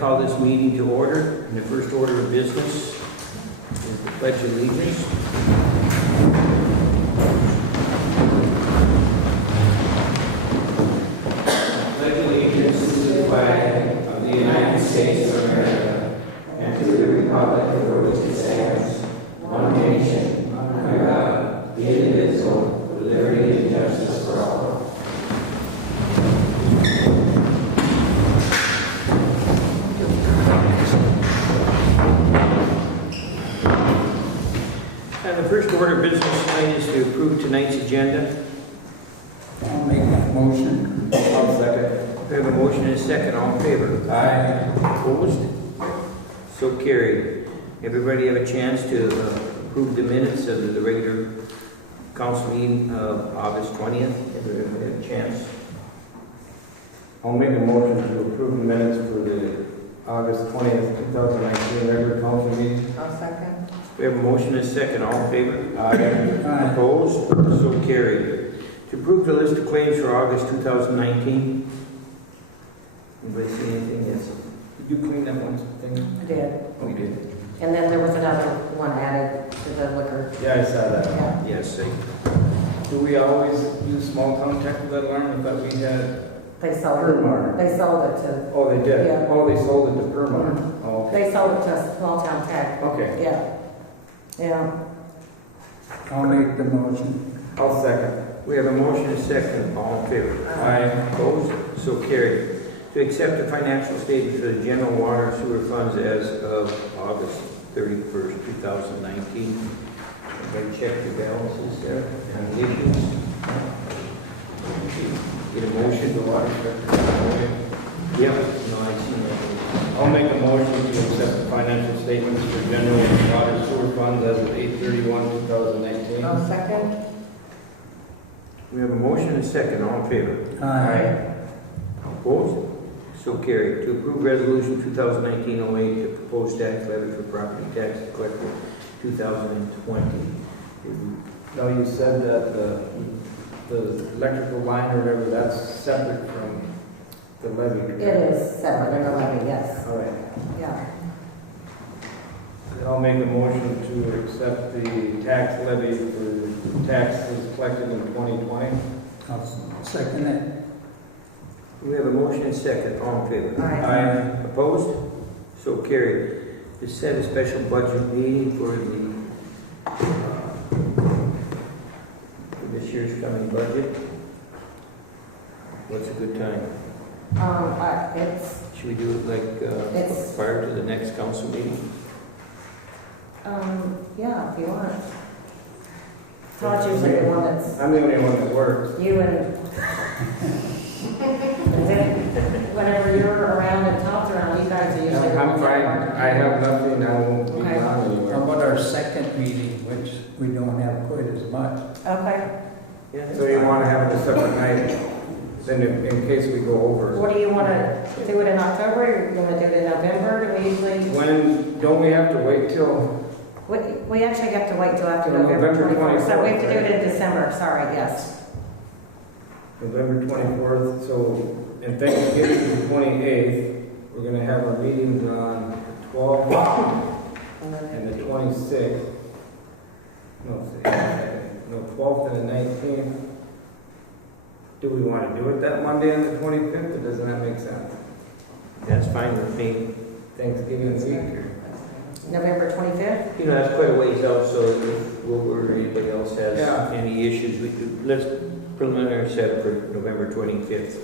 call this meeting to order. And the first order of business is the Pledge of Allegiance. Pledge allegiance to the flag of the United States of America and to the republic for which it stands, one nation, under God, indivisible, with liberty and justice for all. The first order of business tonight is to approve tonight's agenda. I'll make that motion. I'll second. We have a motion and a second. All in favor? Aye. Opposed? So carried. Everybody have a chance to approve the minutes of the regular council meeting of August 20th? Everybody have a chance? I'll make a motion to approve the minutes for the August 20th, 2019 regular council meeting. I'll second. We have a motion and a second. All in favor? Aye. Opposed? So carried. To approve the list of claims for August 2019. Anybody see anything? Yes. Did you clean that one thing? I did. Oh, you did? And then there was another one added to the liquor. Yeah, I saw that. Yeah. Yes. Do we always use small town check with that alarm? I thought we had. They sold Permar. it. They sold it to. Oh, they did? Yeah. Oh, they sold it to Permar. Oh, okay. They sold it to Small Town Tech. Okay. Yeah. Yeah. I'll make the motion. I'll second. We have a motion and a second. All in favor? Aye. Opposed? So carried. To accept the financial statements for the general water and sewer funds as of August 31st, 2019. Everybody check the balances there and the issues. Get a motion. The water inspector. Yep. No, I see that. I'll make a motion to accept the financial statements for general water sewer funds as of 8/31/2019. I'll second. We have a motion and a second. All in favor? Aye. Opposed? So carried. To approve resolution 2019-08 to propose tax levy for property tax collected 2020. No, you said that the electrical line or whatever, that's separate from the levy. It is separate in the levy, yes. All right. Yeah. I'll make a motion to accept the tax levy for the taxes collected in 2020. I'll second it. We have a motion and a second. All in favor? Aye. Opposed? So carried. To set a special budget meeting for this year's coming budget. What's a good time? It's, Should we do it like It's- prior to the next council meeting? yeah, if you want. Todd's usually the one that's, I'm the only one that works. you and then whenever you're around and Todd's around, you guys are usually. the I'm ones fine. that work. I have nothing. I won't be Okay. gone How anywhere. about our second meeting, which we don't have quite as much? Okay. Yeah. So you want to have it a separate night, then in case we go over. What do you want to do it in October? Or you want to do it in November? Do we usually? When, don't we have to wait till? We actually have to wait till after Till November November 24th. So we have to do 24th, it in December. Sorry, yes. November 24th, so, and Thanksgiving is the 28th. We're gonna have our meetings on the 12th and the 26th. No, 12th and the 19th. Do we want to do it that Monday and the 25th, or doesn't that make sense? That's fine with me. Thanksgiving week, or? November 25th? You know, that's quite a ways out, so if Wilbur or anybody else has Yeah. any issues, let's preliminary set for November 25th.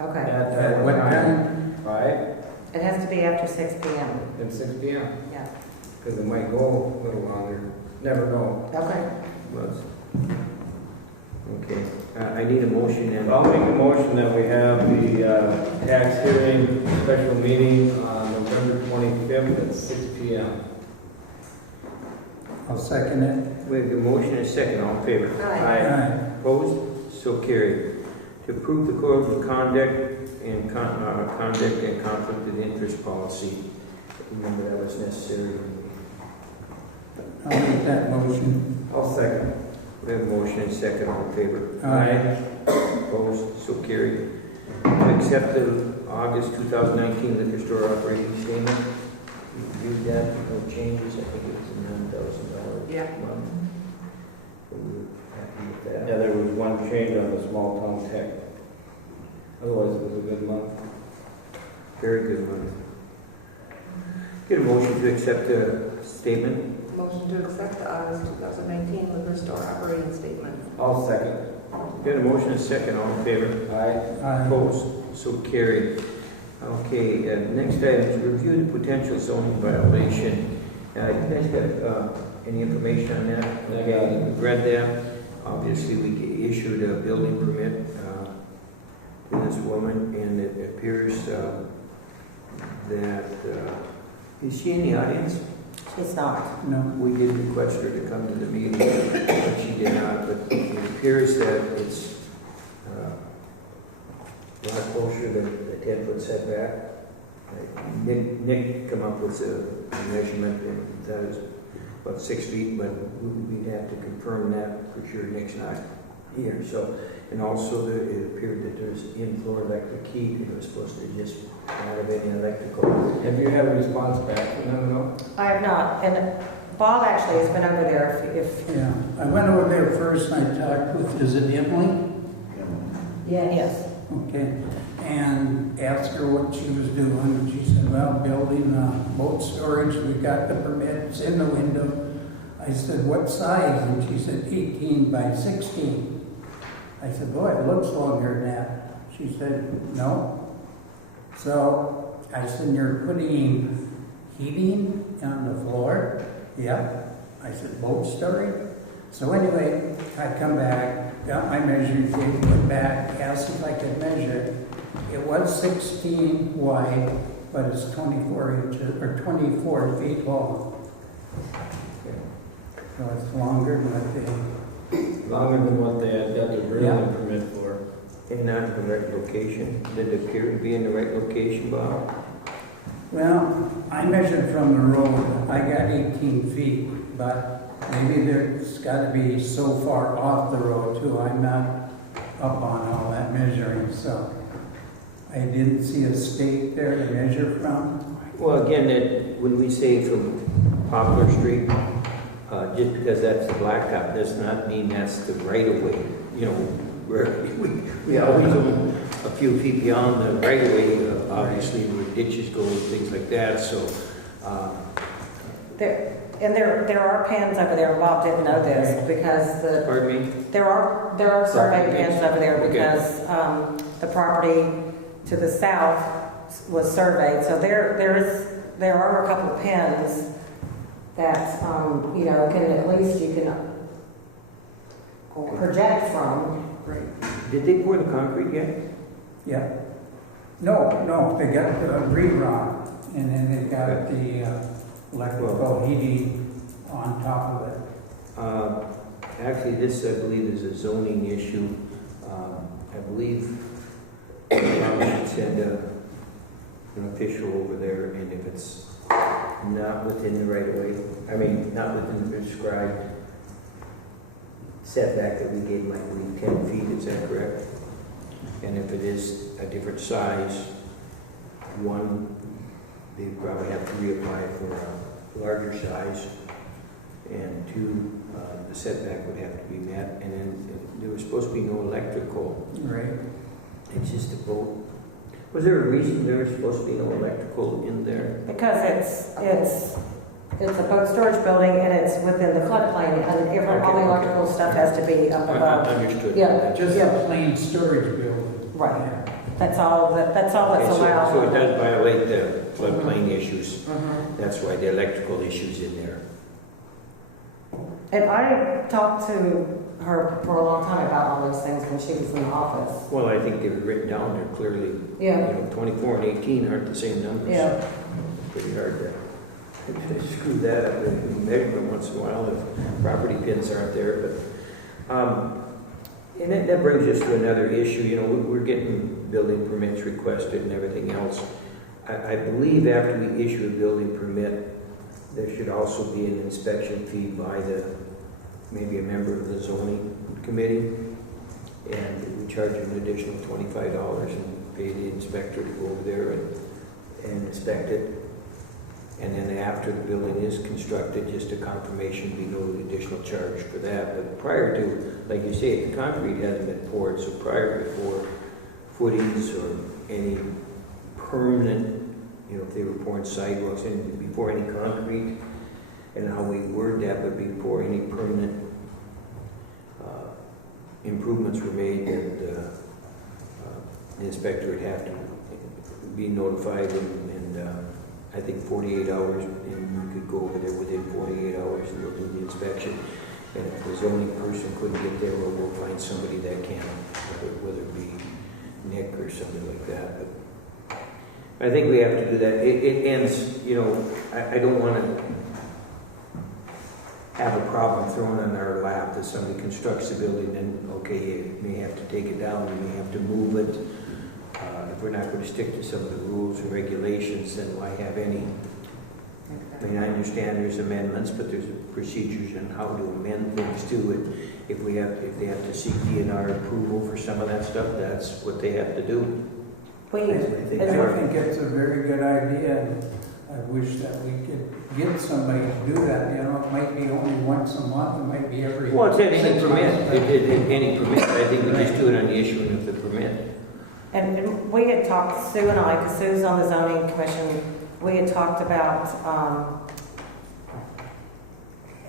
Okay. At what time? Right, It has to be after 6 p.m. at 6 p.m., Yeah. because it might go a little longer. Never know. Okay. Okay, I need a motion and. I'll make a motion that we have the tax hearing special meeting on November 25th at 6 p.m. I'll second it. We have a motion and a second. All in favor? Aye. Opposed? So carried. To approve the code of conduct and conduct and conflict of interest policy. Remember that was necessary. I'll make that motion. I'll second. We have a motion and second. All in favor? Aye. Opposed? So carried. To accept the August 2019 liquor store operating statement. You reviewed that, no changes, I think it was a $9,000 Yeah. month. So we're happy with that. Yeah, there was one change on the small town tech. Otherwise, it was a good month. Very good one. Get a motion to accept the statement. Motion to accept the August 2019 liquor store operating statement. I'll second. Got a motion and a second, all in favor? Aye. Opposed? So carried. Okay, next item is review the potential zoning violation. You guys have any information on that? I got it. We've read that. Obviously, we issued a building permit to this woman, and it appears that, is she in the audience? She's not. No, We did request her to come to the meeting, but she did not. But it appears that it's a lot closer than the 10-foot setback. Nick come up with a measurement, and that is about 6 feet, but we'd have to confirm that for sure. Nick's not here. So, and also it appeared that there's in-floor electric heat, and it was supposed to just not have any electrical. Have you had a response back from them at all? I have not, and Bob actually has been over there if. yeah. I went over there first and I talked with, is it Emily? Yes. Okay, and asked her what she was doing, and she said, well, building boat storage, we got the permits in the window. I said, what size? And she said, 18 by 16. I said, boy, it looks longer than that. She said, no. So I said, you're putting heating on the floor? Yep. I said, boat storage? So anyway, I come back, got my measuring tape, went back, asked if I could measure it. It was 16 wide, but it's 24 inches, or 24 feet long. So it's longer than what they, Longer than what they had got the building Yeah. permit for. And not in the right location. Did it appear to be in the right location, Bob? well, I measured from the road, I got 18 feet, but maybe there's gotta be so far off the road too. I'm not up on all that measuring, so I didn't see a stake there to measure from. Well, again, that when we say from Poplar Street, just because that's the blacktop does not mean that's the right of way. You know, where we always own a few feet beyond the right of way, obviously where ditches go and things like that. So, There are pins over there, and Bob didn't know this, because pardon me. there are survey Property pins over there okay. because the property to the south was surveyed. So there are a couple of pins that, you know, you can project from. Did they pour the concrete yet? Yeah. No, they got the re-rock, and then they got the electrical heating on top of it. Actually, this, I believe, is a zoning issue. I believe we should send an official over there, and if it's not within the right of way, I mean, not within the prescribed setback that we gave, like, I believe 10 feet, is that correct? And if it is a different size, one, they probably have to reapply for a larger size, and two, the setback would have to be met, and then there was supposed to be no electrical. Right. It's just a boat. Was there a reason there was supposed to be no electrical in there? Because it's a boat storage building and it's within the floodplain, and all the electrical stuff has to be up above. Understood. Yeah. Just a plain storage building. Right. Yeah. That's all that's Okay, allowed. so it does violate the floodplain issues. Mhm. That's why the electrical issue's in there. And I talked to her for a long time about all those things when she was in the office. Well, I think they were written down there clearly. Yeah. You know, 24 and 18 aren't the same numbers. Yeah. Pretty hard to screw that up and measure them once in a while if property pins aren't there. But and that brings us to another issue. You know, we're getting building permits requested and everything else. I believe after we issue a building permit, there should also be an inspection fee by maybe a member of the zoning committee. and we charge them an additional $25 and pay the inspector to go over there and inspect it. And then after the building is constructed, just a confirmation, be no additional charge for that. But prior to, like you say, the concrete hasn't been poured, so prior before footings or any permanent, you know, if they were pouring sidewalks and before any concrete, and how we word that, but before any permanent improvements were made, that the inspector would have to be notified, and I think 48 hours, and we could go over there within 48 hours and we'll do the inspection. And if the zoning person couldn't get there, well, we'll find somebody that can, whether it be Nick or something like that. But I think we have to do that. It ends, you know, I don't want to have a problem thrown on our lap that somebody constructs the building, and okay, you may have to take it down, you may have to move it. If we're not going to stick to some of the rules and regulations, then why have any? I mean, I understand there's amendments, but there's procedures on how to amend things to it. If they have to seek DNR approval for some of that stuff, that's what they have to do. I think it's a very good idea. I wish that we could get somebody to do that. You know, it might be only once a month, it might be every. Well, it's any permit. Any permit. I think we just do it on the issuing of the permit. And we had talked, Sue and I, because Sue's on the zoning commission, we had talked about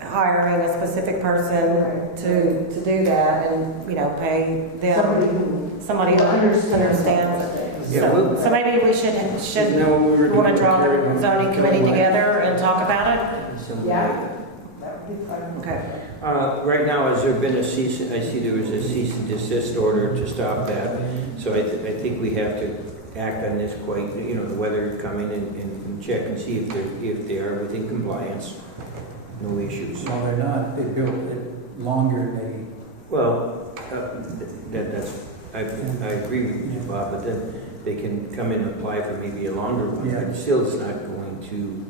hiring a specific person to do that and, you know, pay them, somebody who understands. Yeah, So maybe we should we want to draw the zoning committee together and talk about it? Yeah. Okay. Right now, has there been I see there was a cease and desist order to stop that. So I think we have to act on this quite, you know, the weather coming and check and see if they are within compliance. No issues. No, they're not. They built it longer than Well, I agree with you, Bob, but then they can come in and apply for maybe a longer one. Yeah. But still, it's not going to,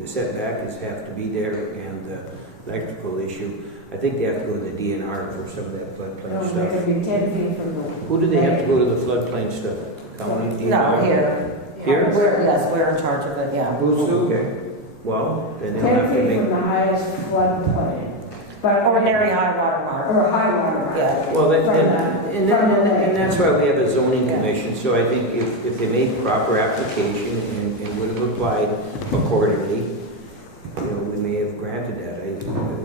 the setbacks have to be there, and the electrical issue. I think they have to go to the DNR for some of that floodplain stuff. It could be 10 feet from the. Who do they have to go to the floodplain stuff? County, DNR? No, here. Here? Yes, we're in charge of it, yeah. Who's okay? Well, then they'll 10 have to feet make. from the highest floodplain. But Ordinary high water mark. Or high water mark. Yeah. Well, From the- and that's why we have a zoning Yeah. commission. So I think if they make proper application and would have applied accordingly, you know, we may have granted that. You know,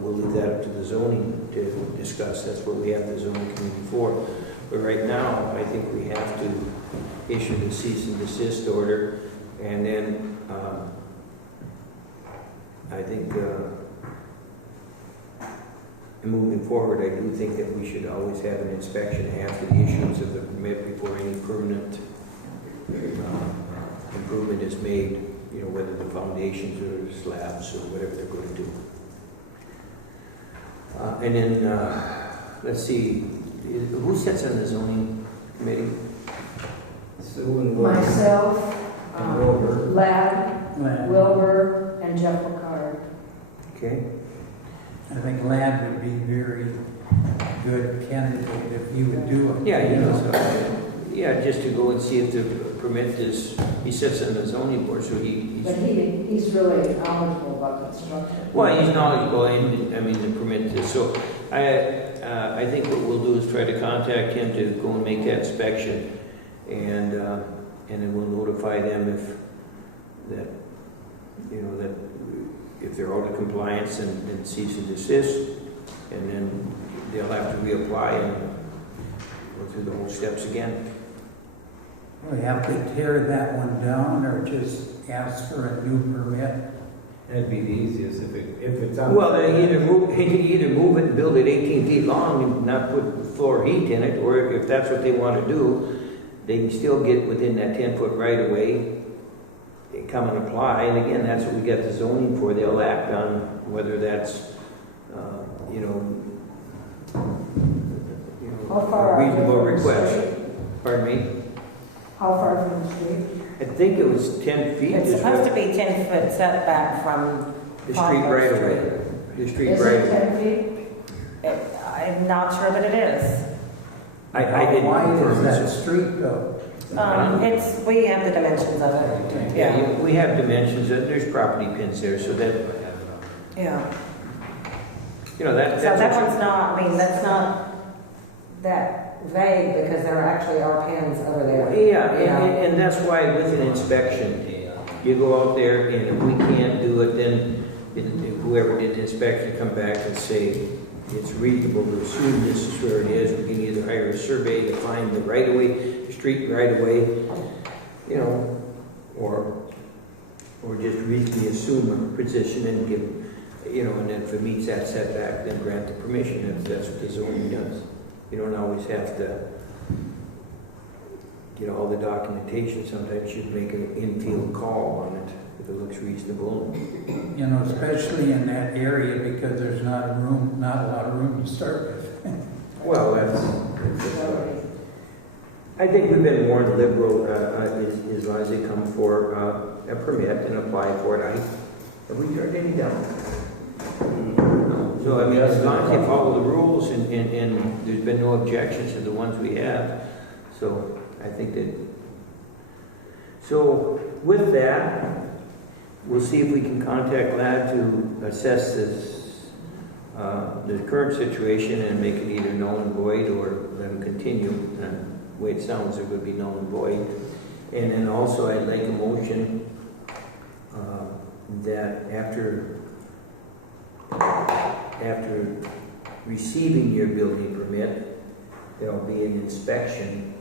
we'll leave that up to the zoning to discuss. That's what we have the zoning committee for. But right now, I think we have to issue the cease and desist order, and then I think. And moving forward, I do think that we should always have an inspection after the issuance of the permit before any permanent improvement is made, you know, whether the foundations or slabs or whatever they're going to do. And then, let's see, who sits on the zoning committee? Sue and Wilbur. Myself, And Wilbur. Ladd, Ladd. Wilbur, and Jeff McCarr. Okay. I think Ladd would be very good candidate if you would do it. Yeah, you know, so, yeah, just to go and see if the permit is, he sits on the zoning board, so he's. But he's really knowledgeable about construction. Well, he's knowledgeable, and I mean, the permit is, so I think what we'll do is try to contact him to go and make that inspection, and then we'll notify them that if they're out of compliance and cease and desist, and then they'll have to reapply and go through the whole steps again. We have to tear that one down or just ask for a new permit. That'd be the easiest if it's on. Well, they either move it and build it 18 feet long and not put floor heat in it, or if that's what they want to do, they can still get within that 10-foot right of way, and come and apply. And again, that's what we got the zoning for. They'll act on whether that's, How far a are they reasonable from the request. street? Pardon me? How far from the street? I think it was 10 feet. It's is supposed what- to be 10-foot setback from The street right of way. The street Is right it of way. 10 feet? I'm not sure that it is. I How didn't wide confirm is that it. street though? We have the dimensions of it. Okay. Yeah, We have dimensions, there's property pins there, so that, yeah. you know, So that one's not, I mean, that's not that vague because there actually are pins over there. Yeah, and that's why with an inspection, you go out there and if we can't do it, then whoever did the inspection come back and say, it's reasonable to assume this is where it is. We can either hire a survey to find the right of way, the street right of way, you know, or just reasonably assume a position and give, you know, and then if it meets that setback, then grant the permission. That's what the zoning does. You don't always have to get all the documentation. Sometimes you make an infield call on it if it looks reasonable. You know, especially in that area because there's not a lot of room to start with. Well, I think we've been more liberal as long as they come for a permit and apply for it. Have we turned any down? So, I mean, as long as they follow the rules and there's been no objections to the ones we have, so I think that. So, with that, we'll see if we can contact LAD to assess this, the current situation and make it either null and void or let them continue. And the way it sounds, it would be null and void. And then also, I'd like a motion that after receiving your building permit, there'll be an inspection,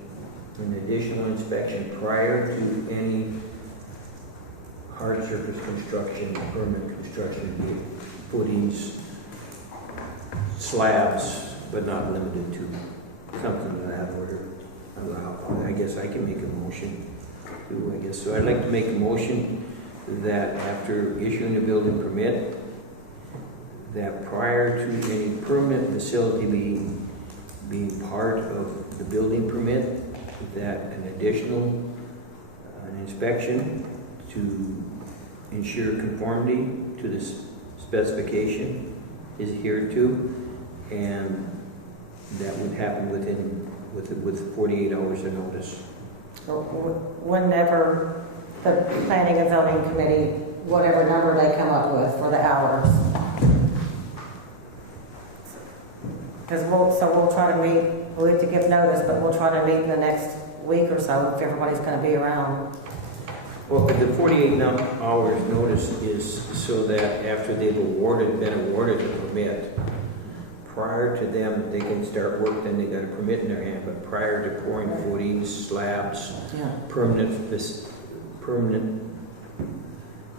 an additional inspection prior to any hard surface construction, permanent construction, footings, slabs, but not limited to something of that order. I guess I can make a motion too, I guess. So I'd like to make a motion that after issuing a building permit, that prior to any permanent facility being part of the building permit, that an additional inspection to ensure conformity to the specification is adhered to, and that would happen with 48 hours of notice. Whenever the planning and zoning committee, whatever number they come up with for the hours. Because we'll try to meet, we have to give notice, but we'll try to meet in the next week or so if everybody's going to be around. Well, the 48 hours notice is so that after they've been awarded the permit, prior to them, they can start work, then they got a permit in their hand, but prior to pouring footings, slabs, permanent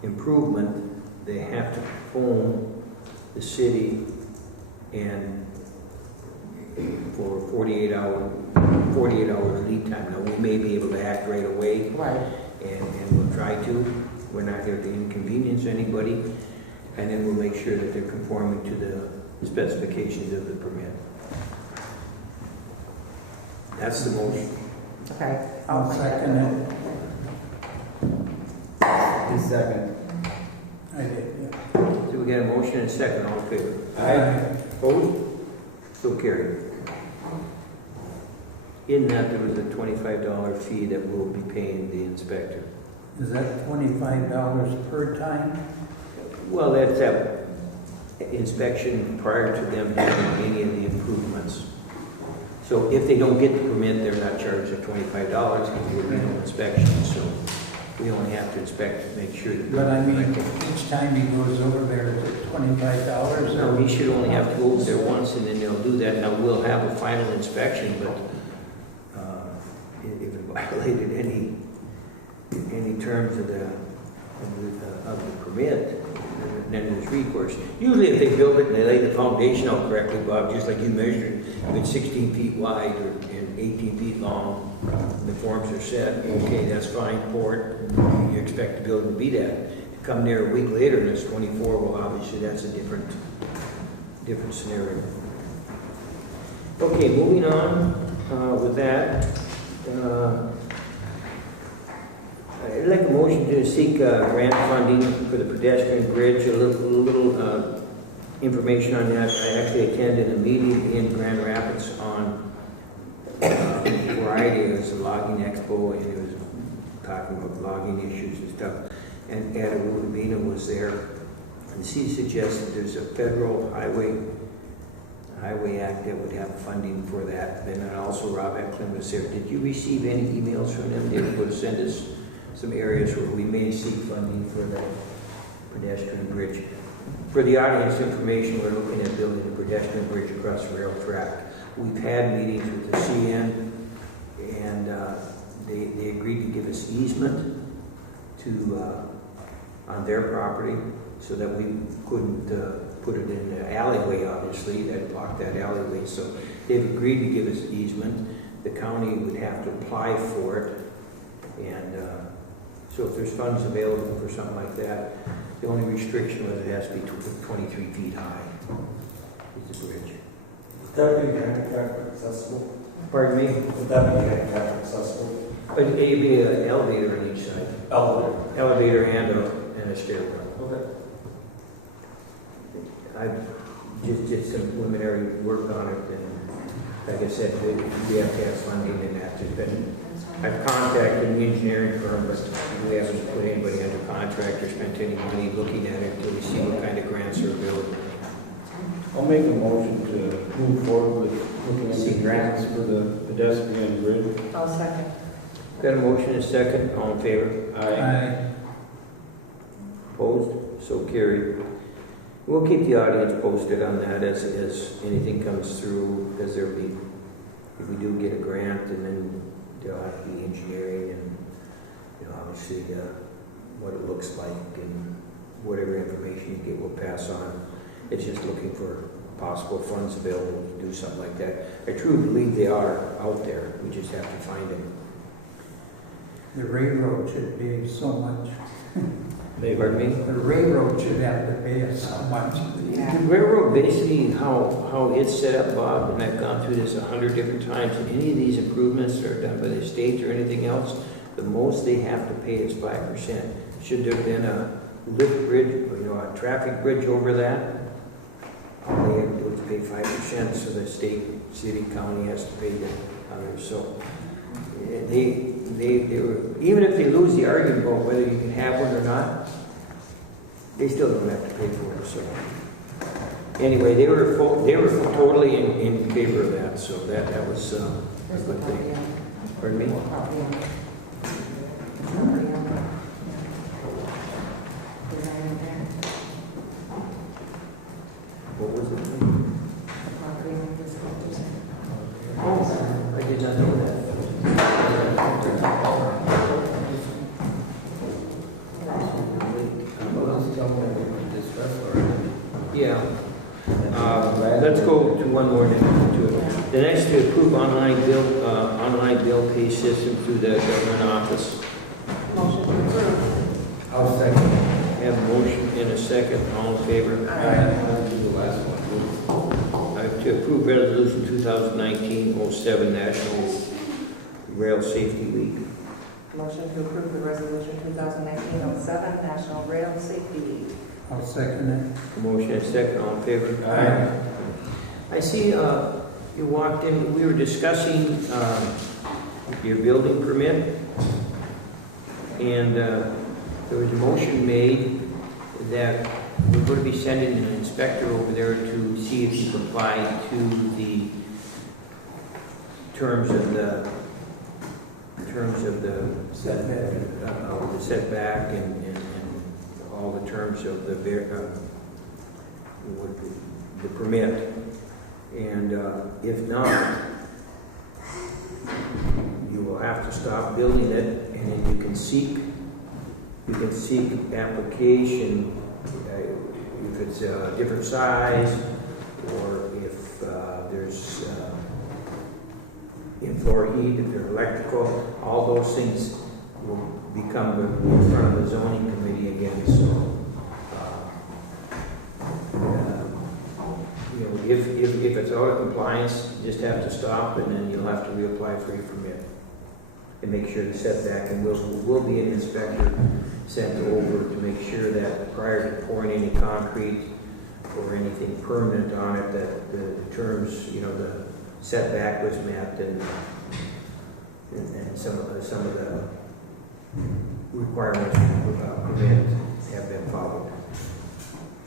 improvement, they have to phone the city and for 48 hours lead time. Now, we may be able to act right away. Right. And we'll try to. We're not here to inconvenience anybody. And then we'll make sure that they're conforming to the specifications of the permit. That's the motion. Okay. I'll second it. Second. I did, yeah. So we got a motion and a second. All in favor? Aye. Opposed? So carried. In that, there was a $25 fee that we'll be paying the inspector. Is that $25 per time? Well, that's that inspection prior to them doing any of the improvements. So if they don't get the permit, they're not charged the $25 because there'll be no inspection. So we only have to inspect to make sure that. But I mean, each time he goes over there, is it $25? No, he should only have to go over there once, and then they'll do that. Now, we'll have a final inspection, but if it violated any terms of the permit, then there's recourse. Usually, if they build it and they lay the foundation out correctly, Bob, just like you measured, if it's 16 feet wide and 18 feet long, the forms are set. Okay, that's fine. Pour it. You expect the building to be that. Come there a week later and it's 24. Well, obviously, that's a different scenario. Okay, moving on with that. I'd like a motion to seek grant funding for the pedestrian bridge. A little information on that. I actually attended a meeting in Grand Rapids on logging expo, and he was talking about logging issues and stuff. And Ada Rubina was there, and she suggested there's a federal highway act that would have funding for that. Then also Rob Eklund was there. Did you receive any emails from them? They were going to send us some areas where we may seek funding for the pedestrian bridge. For the audience information, we're looking at building a pedestrian bridge across the rail track. We've had meetings with the CN, and they agreed to give us easement to on their property so that we couldn't put it in the alleyway, obviously, that blocked that alleyway. So they've agreed to give us easement. The county would have to apply for it. And so if there's funds available for something like that, the only restriction was it has to be 23 feet high. It's a bridge. Would that be handicap accessible? Pardon me? Would that be handicap accessible? It'd be an elevator on each side. Elevator. Elevator and a stairwell. Okay. I just did some preliminary work on it, and like I said, we have to have funding in that. I've contacted the engineering firm, but we haven't put anybody under contract or spent any money looking at it until we see what kind of grants are available. I'll make a motion to move forward with looking into grants for the pedestrian bridge. I'll second. Got a motion and a second, all in favor? Aye. Opposed? So carried. We'll keep the audience posted on that as anything comes through, because there'll be, if we do get a grant, and then there'll have to be engineering and, obviously, what it looks like, and whatever information you get, we'll pass on. It's just looking for possible funds available to do something like that. I truly believe they are out there. We just have to find them. The railroad should pay so much. Pardon me? The railroad should have to pay us so much. The railroad, basically, how it's set up, Bob, and I've gone through this 100 different times, and any of these improvements that are done by the state or anything else, the most they have to pay is 5%. Should there have been a lift bridge, or, a traffic bridge over that, all they have to do is pay 5%, so the state, city, county has to pay the others. So they were, even if they lose the argument about whether you can have one or not, they still don't have to pay for it. So anyway, they were totally in favor of that. So that was a good thing. Pardon me? What was it? Oh, I did not know that. Yeah. Let's go to one more thing to it. The next to approve online bill pay system through the government office. Motion to approve. I'll second. Have a motion in a second. All in favor? I'll do the last one. I have to approve resolution 2019-07 National Rail Safety Week. Motion to approve the resolution 2019-07 National Rail Safety Week. I'll second it. Motion and second, all in favor? Aye. I see you walked in, we were discussing your building permit, and there was a motion made that we're going to be sending an inspector over there to see if you comply to the terms of the setback and all the terms of the permit. And if not, you will have to stop building it, and then you can seek application if it's a different size, or if there's in-floor heat, if they're electrical. All those things will become in front of the zoning committee again. So, if it's out of compliance, you just have to stop, and then you'll have to reapply for your permit and make sure the setback. And will be an inspector sent over to make sure that prior to pouring any concrete or anything permanent on it, that the terms, the setback was met, and and some of the requirements for permit have been followed.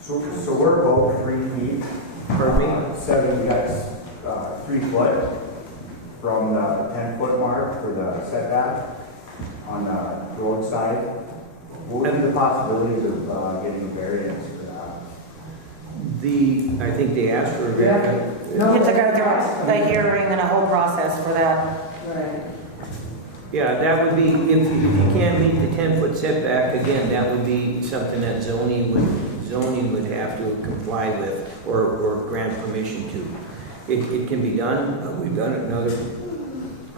So we're about 3 feet. Pardon me? 7, yes, 3 foot from the 10-foot mark for the setback on the road side. What would be the possibilities of getting a variance for that? I think they asked for a variance. You have to go through a hearing and a whole process for that. Right. Yeah, that would be, if you can't meet the 10-foot setback, again, that would be something that zoning would have to comply with or grant permission to. It can be done, we've done it in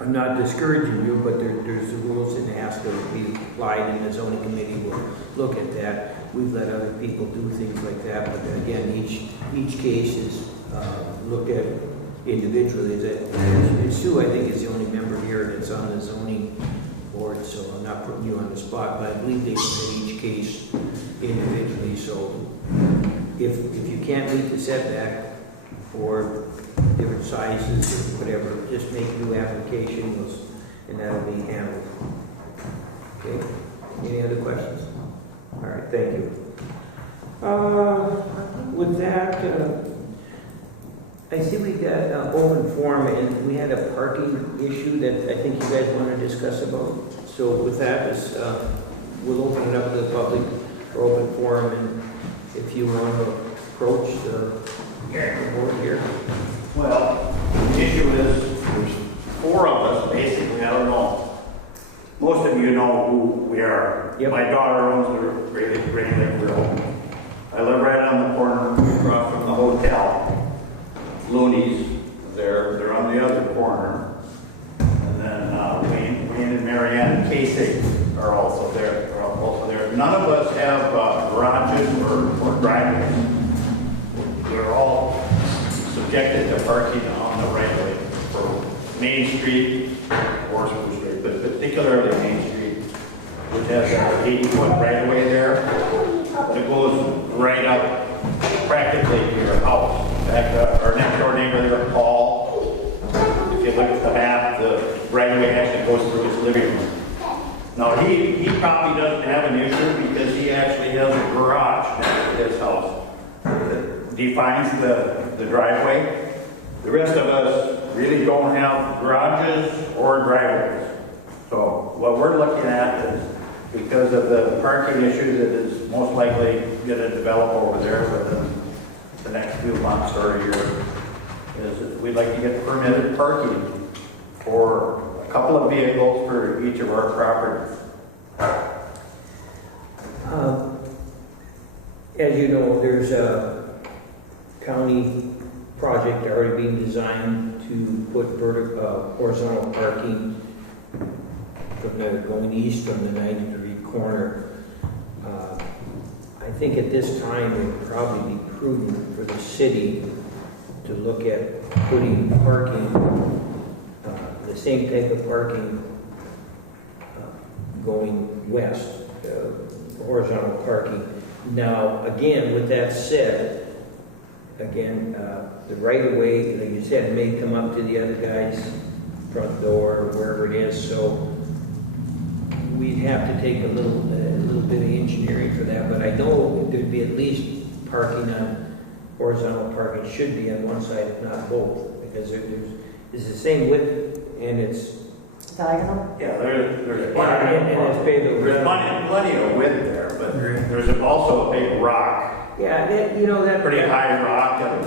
I'm not discouraging you, but there's the rules and it has to be applied and the zoning committee will look at that. We've let other people do things like that, but then again, each case is looked at individually. Sue, I think, is the only member here that's on the zoning board, so I'm not putting you on the spot, but I believe they look at each case individually. So if you can't meet the setback for different sizes or whatever, just make new applications and that'll be handled. Okay, any other questions? All right, thank you. With that, I see we got an open forum and we had a parking issue that I think you guys want to discuss about. So with that, we'll open it up to the public for open forum, and if you want to approach the board here. Well, the issue is, there's 4 of us, basically, I don't know. Most of you know who we are. Yep. My daughter owns the Ranier Grill. I live right on the corner across from the hotel. Looney's they're on the other corner. And then Wayne and Marianne and Casey are also there. None of us have garages or driveways. We're all subjected to parking on the right of way for Main Street or Spruce Street, but particularly Main Street, which has an 80-foot right of way there, but it goes right up practically to your house. In fact, our next door neighbor there, Paul, if you look at the map, the right of way actually goes through his living room. Now, he probably doesn't have an issue because he actually has a garage next to his house that defines the driveway. The rest of us really don't have garages or driveways. So what we're looking at is, because of the parking issue that is most likely going to develop over there within the next few months or a year, is that we'd like to get permitted parking for a couple of vehicles for each of our properties. As you know, there's a county project already being designed to put horizontal parking from going east from the 90-degree corner. I think at this time it would probably be prudent for the city to look at putting parking, the same type of parking going west, horizontal parking. Now, again, with that said, again, the right-of-way, like you said, may come up to the other guy's front door, wherever it is, so we'd have to take a little bit of engineering for that, but I know there'd be at least parking on, horizontal parking should be on one side, if not both, because it's the same width, and it's... Diagonal? Yeah, there's And plenty, it's paved there's plenty of width there, but there's also a big rock. Yeah, that... Pretty high rock, and,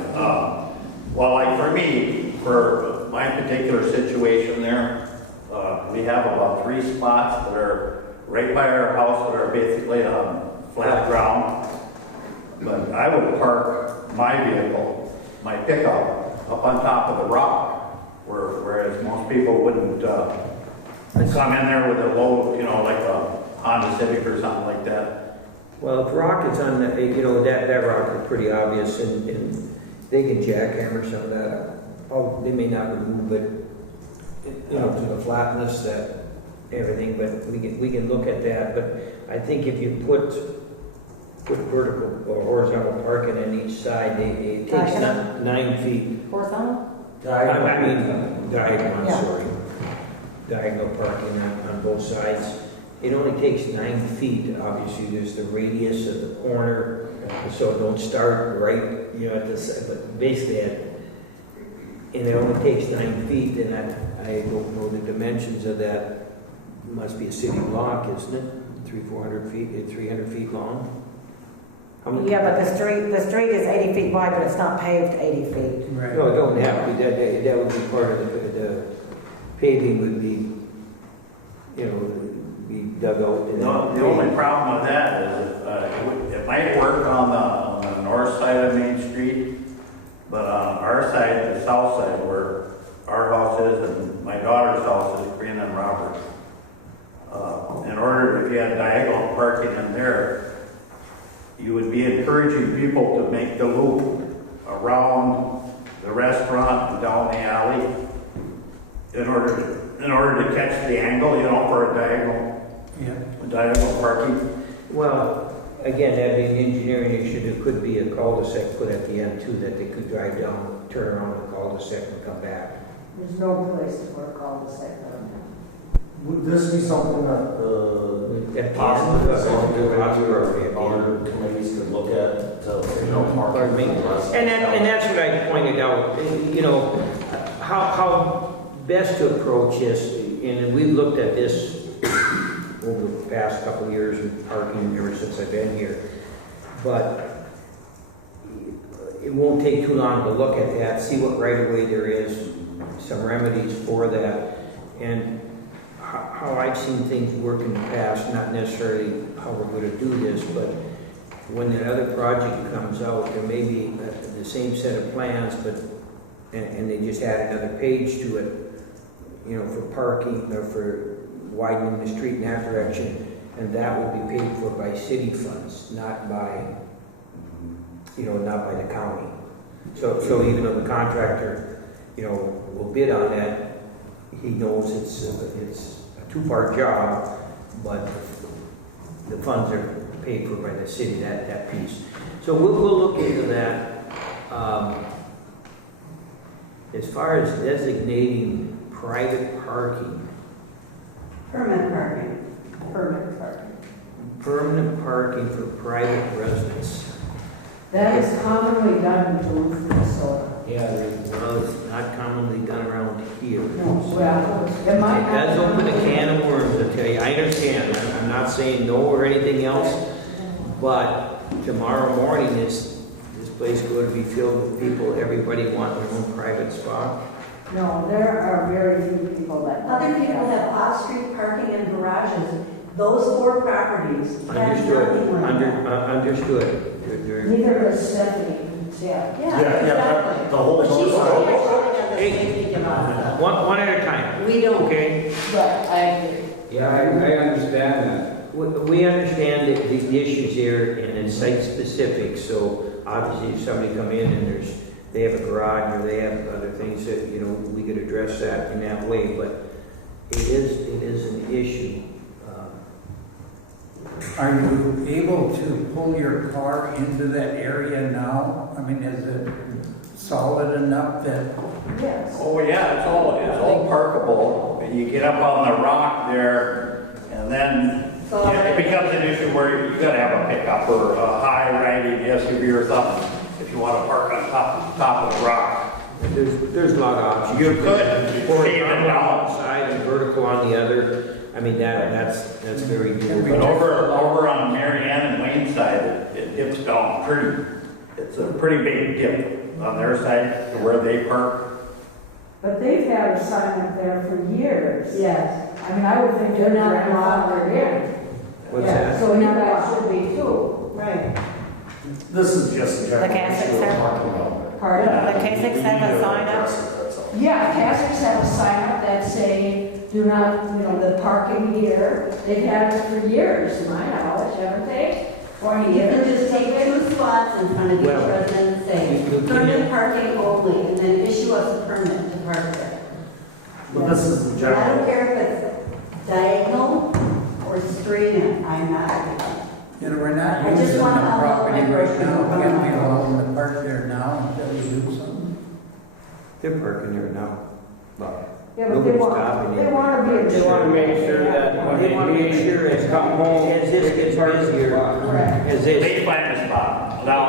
well, like for me, for my particular situation there, we have about 3 spots that are right by our house that are basically on flat ground. But I would park my vehicle, my pickup, up on top of the rock, whereas most people wouldn't come in there with a low, like a Honda Civic or something like that. Well, if rock is on that, that rock is pretty obvious, and they can jackhammer some of that up. Oh, they may not remove it, to the flatness, that everything, but we can look at that. But I think if you put vertical or horizontal parking on each side, it takes 9 feet. Horizontal? Diagonal, I'm Yeah. sorry. diagonal parking on both sides. It only takes 9 feet. Obviously, there's the radius of the corner, so don't start right, you know, at the side, but basically and it only takes 9 feet, and I don't know the dimensions of that. It must be a city block, isn't it? 400 feet, 300 feet long? How many? Yeah, but the street is 80 feet wide, but it's not paved 80 feet. Right. No, it don't have to be, that would be part of the paving would be, you know, be dug out. and- The only problem with that is it might work on the north side of Main Street, but on our side, the south side, where our house is and my daughter's house is, Green and Roberts. In order, if you had diagonal parking in there, you would be encouraging people to make the loop around the restaurant and down the alley in order to catch the angle, you know, for Yeah. a diagonal parking. Well, again, that'd be an engineering issue. There could be a cul-de-sac put at the end too, that they could drive down, turn around the cul-de-sac and come back. There's no place for a cul-de-sac down Would this be something that At the possibly end, that's something that possibly, our committees could look at to, you know, park? Pardon me? And that's what I pointed out, you know, how best to approach this, and we've looked at this over the past couple of years in parking ever since I've been here, but it won't take too long to look at that, see what right of way there is, some remedies for that, and how I've seen things work in the past, not necessarily how we're going to do this, but when that other project comes out, there may be the same set of plans, but and they just add another page to it, you know, for parking or for widening the street in that direction, and that will be paid for by city funds, not by, you know, not by the county. So even though the contractor, you know, will bid on that, he knows it's a two-part job, but the funds are paid for by the city, that piece. So we'll look into that. As far as designating private parking, Permanent parking. permanent parking for private residents. That is commonly done in Duluth, Minnesota. Well, it's not commonly done around here. No, well, it might It not. does open a can of worms, I tell you. I understand. I'm not saying no or anything else, but tomorrow morning, this place going to be filled with people, everybody wanting their own private spot. No, there are very few people that. Other people have off-street parking and garages. Those 4 properties have Understood. nothing like that. Understood. They're- Neither is Stephanie. Yeah. Yeah, Yeah, exactly. the whole But she's north only side. actually got the Hey. safety deposit. One at a time. We don't. Okay? But I agree. Yeah, I understand that. We understand the issues here, and it's site-specific, so obviously if somebody come in and they have a garage or they have other things that, you know, we could address that in that way, but it is an issue. Are you able to pull your car into that area now? I mean, is it solid enough that, Yes. Oh, yeah, it's all parkable. You get up on the rock there, and then So it becomes an issue where you gotta have a pickup or a high riding SUV or something if you wanna park on top of the rock. There's a lot of options. You could pave it Horizontal down. on one side and vertical on the other. I mean, that's very But doable. over on Marianne and Wayne's side, it dips down it's a pretty big dip on their side to where they park. But they've had a sign up there for years. Yes. I mean, I would think They're they're not not grandfathered in. What's Yeah, that? so you guys should be too. Right. This is just a general Catholics issue of have- parking out there. Pardon? The K6 have a sign up? That's all. Yeah, Catholics have a sign up that say, do not, you know, the parking here. They've had it for years, to my knowledge, haven't they? 20 You years. can just take 2 spots in front of each Well, resident and say, you can- permanent parking only, and then issue us a permit to park there. But this is the I don't general. care if it's diagonal or straight in, I'm not. you know, we're not I just using the want all property my right groceries now. to come Can't we out. allow them to park there now until we do something? They're parking there now. Yeah, but Nobody's stopping they you. want to be. They want to make sure that when They want to make sure they come home, as this gets busier, Correct. as this. They find a spot. Now,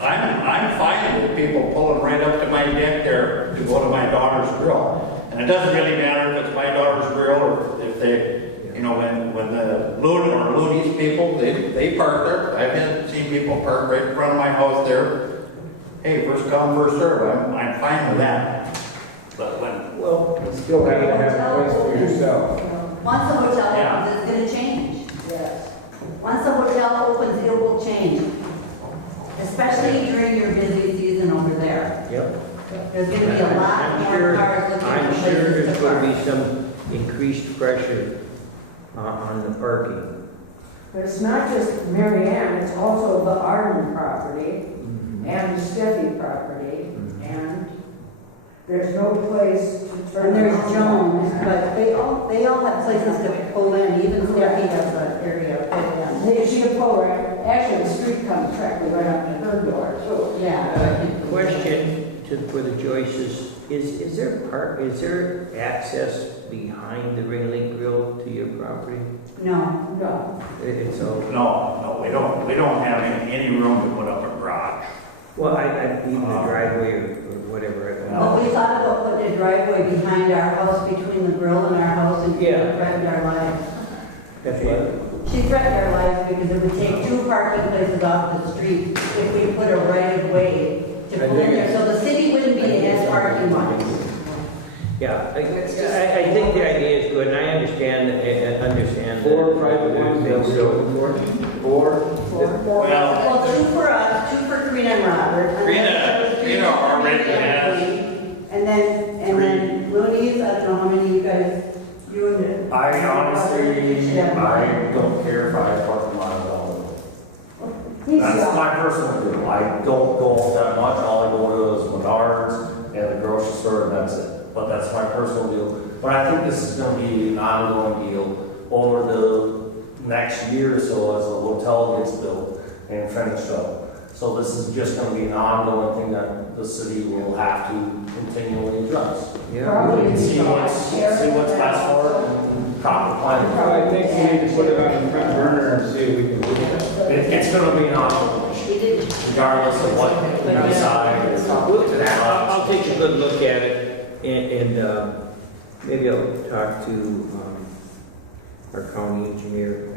I'm fine with people pulling right up to my deck there to go to my daughter's grill. And it doesn't really matter if it's my daughter's grill or if they, you know, when the Looney's people, they park there. I've seen people park right in front of my house there. Hey, first come, first serve. I'm fine with that. But when, Well, you still have to have a place for yourself. Once the hotel Yeah. opens, it's gonna change. Yes. Once the hotel opens, it will change. Especially during your busy season over there. yep. There's gonna be a lot more cars looking I'm for sure places there's to going to park. be some increased pressure on the parking. But it's not just Mary Ann, it's also the Arden property and the Steffi property, and there's no place to turn And there's around. Jones, but they all have places to pull in, even Steffi has an area to pull in. She can pull right, actually, the street comes directly right up to her door, too. Yeah. Question for the Joyces, is there access behind the Ringley Grill to your property? No. No. It's all, no, we don't have any room to put up a garage. well, I even the driveway or whatever. But we thought about putting a driveway behind our house, between the grill and our house, and it Yeah. threatened our lives. That's what, She threatened our lives because it would take 2 parking places off the street if we put a right of way to pull in there. So the city wouldn't be the next parking lot. yeah, I think the idea is good, and I understand. 4 private ones, things, so- 4. Well, Well, 2 for us, 2 for Karina and Robert. and then Karina already has And then Looney's, I don't know how many you guys, you and. I honestly, I don't care if I have parking lot at all. He's That's my personal deal. I don't go that much. All I go to is Menards and the grocery store, and that's it. But that's my personal deal. But I think this is gonna be an ongoing deal over the next year or so as the hotel gets built and finished up. So this is just gonna be an ongoing thing that the city will have to continually address. Yeah, Probably See what's best for it and proper planning. Well, I think we need to put it on the front burner and see if we can do it. It's gonna be an ongoing issue, regardless of what we decide. I'll take a good look at it, and maybe I'll talk to our county engineer.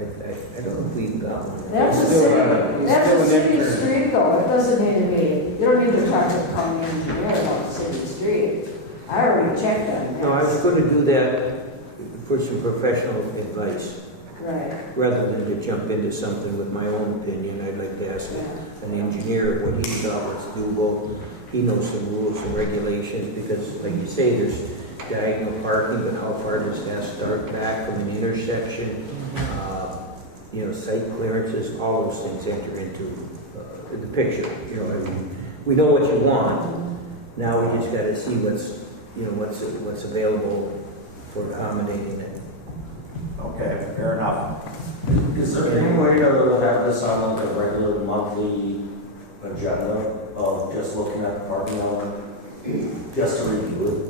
I don't know if we've got one. That's a Still, city, it's that's still a an city intern. street though, it doesn't need to be, you don't need to talk to the county engineer about the city street. I already checked on that. No, I was going to do that for some professional advice. Right. Rather than to jump into something with my own opinion, I'd like to ask an engineer what he thought was doable. He knows some rules and regulations, because like you say, there's diagonal parking, but how far does that start back from an intersection? Site clearances, all those things enter into the picture. We know what you want. Now we just got to see what's available for accommodating it. okay, fair enough. Is there any way to have this on like a regular monthly agenda of just looking at the parking lot, just to review it?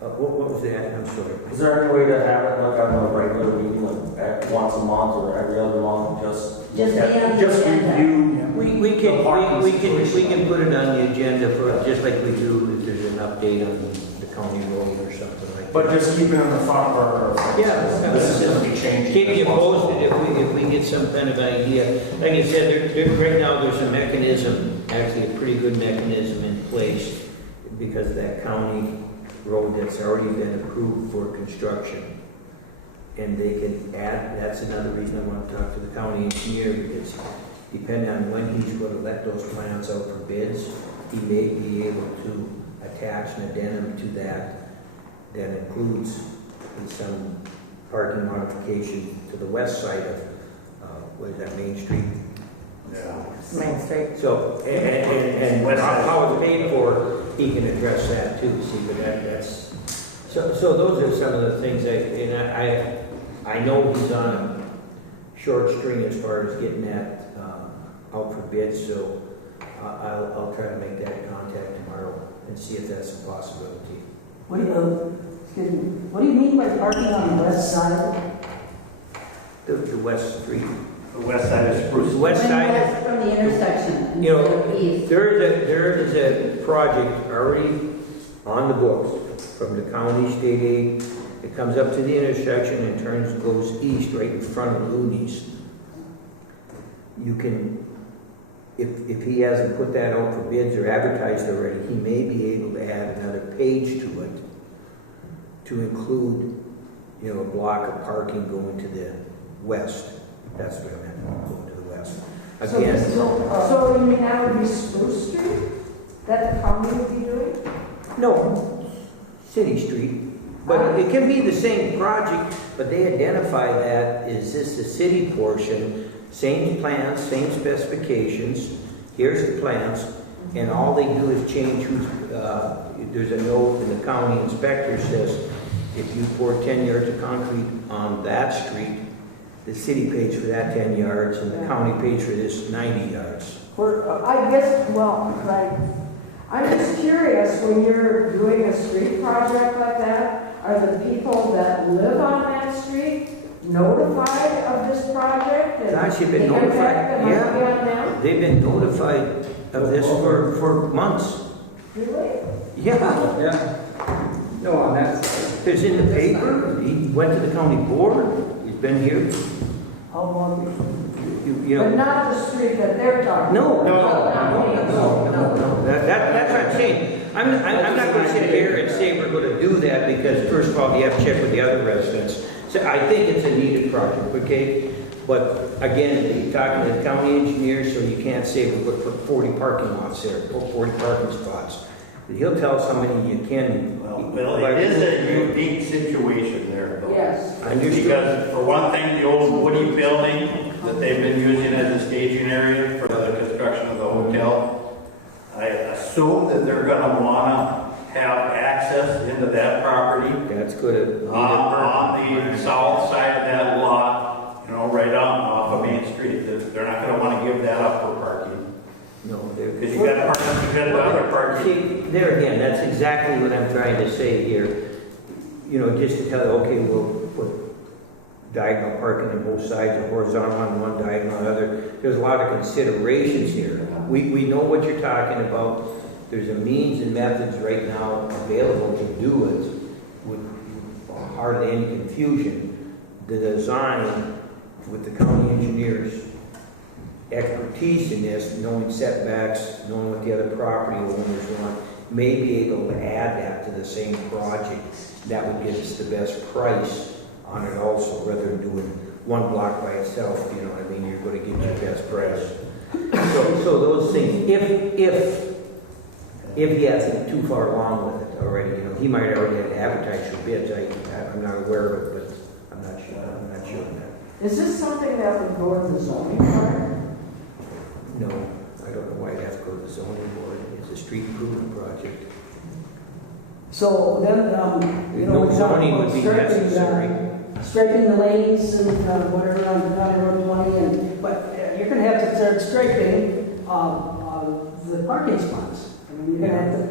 What was that? I'm sorry. Is there any way to have it like on a regular meeting, like once a month or every other month, just Just be on the just agenda. review? We can put it on the agenda for, just like we do if there's an update on the county road or something like that. But just keep it on the front burner. Yeah. This is going to be changing. Keep you posted if we get some kind of idea. Like I said, right now there's a mechanism, actually a pretty good mechanism in place, because of that county road that's already been approved for construction. And they can add, that's another reason I want to talk to the county engineer, because depending on when he's going to let those plans out for bids, he may be able to attach an addendum to that includes some parking modification to the west side of, what is that, Main Street? Yeah. Main Street. So, and how it's paid for, he can address that too, see, but that's, so those are some of the things I know he's on a short string as far as getting that out for bids, so I'll try to make that contact tomorrow and see if that's a possibility. What do you mean by parking on the west side? The west street. The west side of Spruce. The west side, From the intersection. you know, East. there is a project already on the books from the county state aid. It comes up to the intersection and turns, goes east right in front of Looney's. You can, if he hasn't put that out for bids or advertised already, he may be able to add another page to it to include, you know, a block of parking going to the west. That's what I meant, going to the west. Again, So you mean that would be Spruce Street? That the county would be doing? no, City Street. But it can be the same project, but they identify that, is this the city portion, same plans, same specifications, here's the plans, and all they do is change who's, there's a note in the county inspector says, if you pour 10 yards of concrete on that street, the city pays for that 10 yards, and the county pays for this 90 yards. I guess, well, I'm just curious, when you're doing a street project like that, are the people that live on that street notified of this project? And Gosh, you've been the impact that notified, might be on them? They've been notified of this for months. Really? Yeah, Yeah. No, on that side. it's in the paper, he went to the county board, he's been here, How long? you But know. not the street that they're talking No, about. no, that's what I'm saying. I'm not gonna sit here and say we're gonna do that, because first of all, you have to check with the other residents. So I think it's a needed project, okay? But again, you're talking to the county engineer, so you can't say we're gonna put 40 parking lots there, or 40 parking spots. He'll tell somebody you can. Well, it is a unique situation there, though. Yes. I understand. Because for one thing, the old Woody building that they've been using as a staging area for the construction of the hotel, I assume that they're gonna wanna have access into that property That's good. on the south side of that lot, you know, right off of Main Street. They're not gonna wanna give that up for parking. No, Because you got parking, you got other parking. See, there again, that's exactly what I'm trying to say here. You know, just to tell you, okay, we'll put diagonal parking on both sides, or horizontal on one, diagonal on the other. There's a lot of considerations here. We know what you're talking about. There's a means and methods right now available to do it with hardly any confusion. The design with the county engineers' expertise in this, knowing setbacks, knowing what the other property owners want, may be able to add that to the same project. That would give us the best price on it also, rather than doing one block by itself, you know what I mean? You're going to get your best price. So those things, if he hasn't too far along with it already, you know, he might already have advertised for bids. I'm not aware of it, but I'm not sure of that. Is this something that would go in the zoning part? No, I don't know why you have to go to the zoning board. It's a street improvement project. So then, you know, No zoning would be necessary. Striping the lanes and whatever on Road 20, but you're gonna have to start striping the parking spots. I mean, you're gonna have to,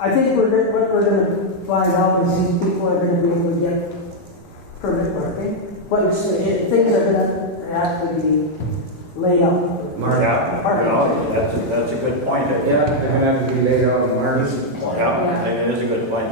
I think what we're gonna find out is these people are gonna be able to get permit parking, but things are gonna have to be laid out. That's a good point. I think. Yeah, they're gonna have to be laid out on March. Yeah, I think it is a good point.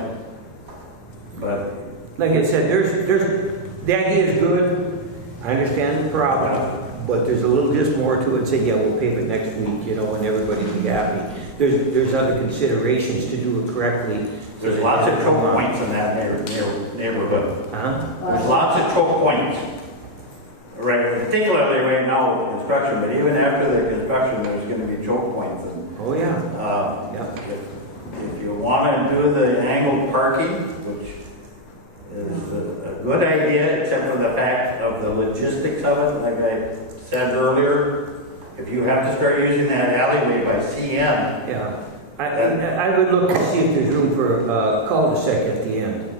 But Like I said, the idea is good. I understand the problem, but there's a little just more to it. Say, yeah, we'll pave it next week, you know, and everybody will be happy. There's other considerations to do it correctly. there's lots of choke points in that neighborhood. Huh? There's lots of choke points. Right, particularly right now with construction, but even after the construction, there's going to be choke points. And, Oh, yeah. Yeah. if you want to do the angled parking, which is a good idea, except for the fact of the logistics of it, like I said earlier, if you have to start using that alleyway by CN, Yeah. I would look to see if there's room for a cul-de-sac at the end.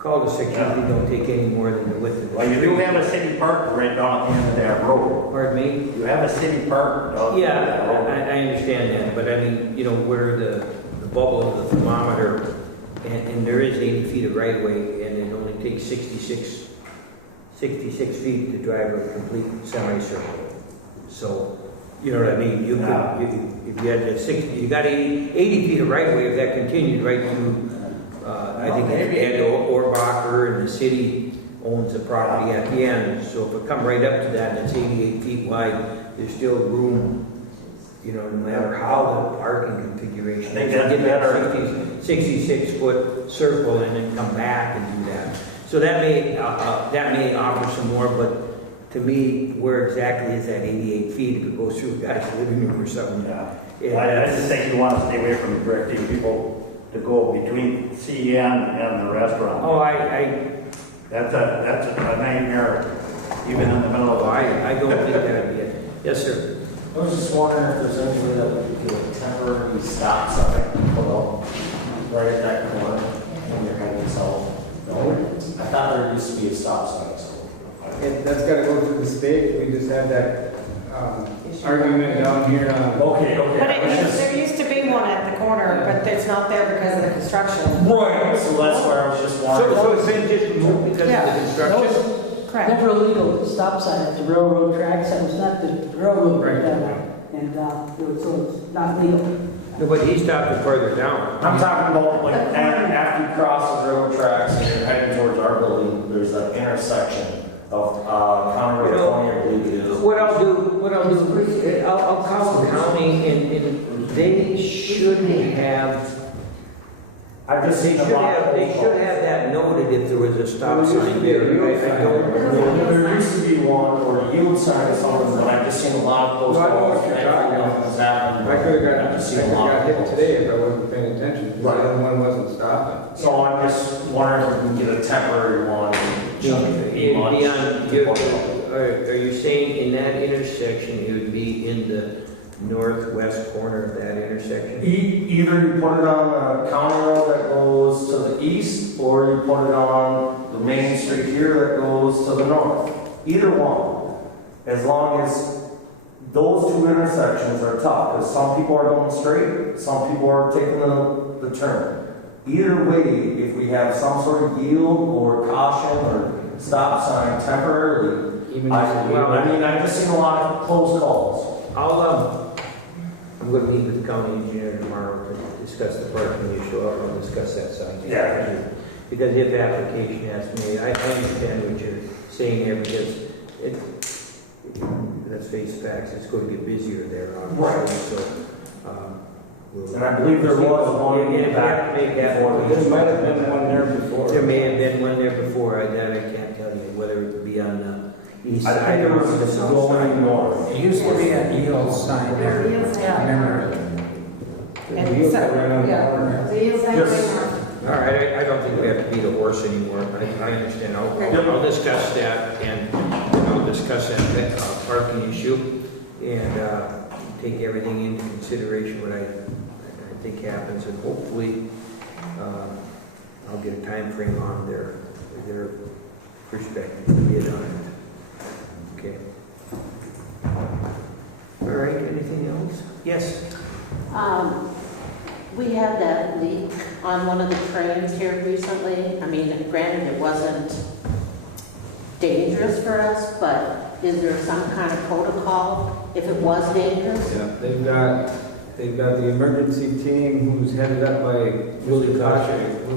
Cul-de-sac usually don't take any more than the width of the well, you do street. have a city park right down at the end of that road. Pardon me? You have a city park down Yeah, at that road. I understand that, but I mean, you know, where the bubble of the thermometer and there is 80 feet of right of way, and it only takes 66 feet to drive a complete semicircle. So, you know what I mean? You could, if you had that 60, you got 80 feet of right of way, if that continued right through, I think Ed Orbacher and the city owns the property at the end. So if it come right up to that, and it's 88 feet wide, there's still room, you know, no matter how the parking configuration. I think is. that's Get that better. 66-foot circle and then come back and do that. So that may offer some more, but to me, where exactly is that 88 feet if it goes through a guy's living room or something? I just think you want to stay away from directing people to go between CN and the restaurant. Oh, That's a nightmare, even in the middle of the night. I don't think that'd be it. Yes, sir. I was just wondering if there's any way that we could do a temporary stop sign put up right at that corner when you're heading south. I thought there used to be a stop sign, so. That's gotta go through the state. We just had that argument down here. Okay. But there used to be one at the corner, but it's not there because of the construction. Right, so that's where I was just wondering. So it's been just moved because of the construction? Correct. Never illegal stop sign at the railroad tracks, that was not the railroad right down. And so it's not legal. No, but he stopped it further down. I'm talking about like after you cross the railroad tracks and you're heading towards our building, there's an intersection of County Road 20, I believe it is. What I'll do, I'll call the county and they should have, they should have that noted if there was a stop sign there. I don't know. There used to be one or a yield sign or something, but I've just seen a lot of post offices. I could have got hit today if I wasn't paying attention. The other one wasn't stopping. So I'm just wondering if we can get a temporary one. Are you saying in that intersection, it would be in the northwest corner of that intersection? Either you put it on a county road that goes to the east, or you put it on the main street here that goes to the north. Either one. As long as those two intersections are tough, because some people are going straight, some people are taking the turn. Either way, if we have some sort of yield or caution or stop sign temporarily, I've just seen a lot of close calls. I'm going to meet with the county engineer tomorrow to discuss the parking issue. I'll discuss that side. Yeah. Because if the application has to be made, I understand what you're saying there because let's face facts, it's going to get busier there. Right. So, and I believe there was one in back before. There might have been one there before. There may have been one there before. That I can't tell you whether it would be on the east I side think or it on the was south going side. north. It used to be a yield sign there. Remember? And so, All right, I don't think we have to beat a horse anymore. I understand. I'll discuss that and I'll discuss that parking issue and take everything into consideration what I think happens and hopefully I'll get a time frame on their perspective on it. Okay. All right, anything else? Yes. We had that leak on one of the trains here recently. I mean, granted, it wasn't dangerous for us, but is there some kind of protocol if it was dangerous? Yeah, they've got the emergency team who's headed up by Willie Koshik,